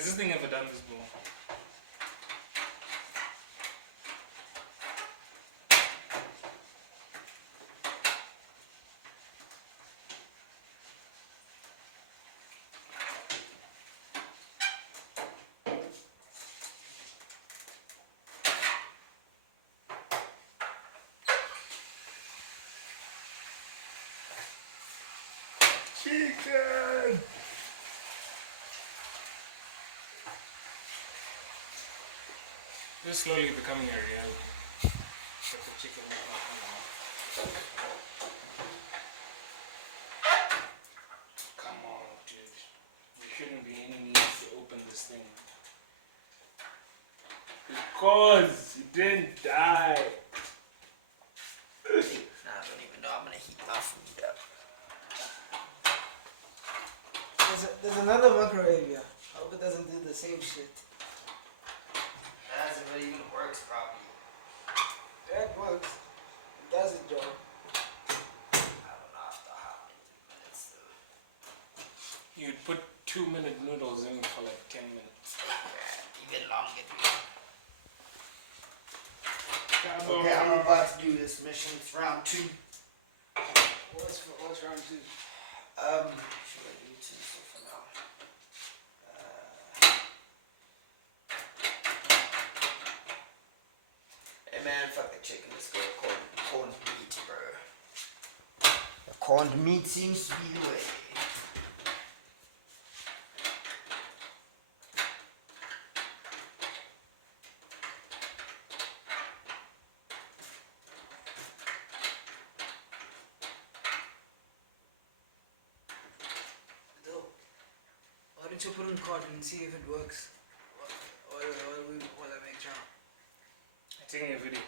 Has this thing ever done this before? Chicken! This is slowly becoming a reality. Get the chicken in the oven. Come on, dude. There shouldn't be any need to open this thing. Because it didn't die. Nah, I don't even know. I'm gonna heat my food up. There's another microwave here. I hope it doesn't do the same shit. That doesn't really even works properly. Yeah, it works. It does its job. I don't know after how many minutes though. You'd put 2-minute noodles in for like 10 minutes. Yeah, even longer. Come Okay, on. I'm about to do this mission. It's round 2. What's round 2? Should I do 2 so for now? Hey man, fuck the chicken. Let's go corned meat, bro. Corned meat seems to be the way. Why don't you put in cod and see if it works? While I make chow. I'm taking a video.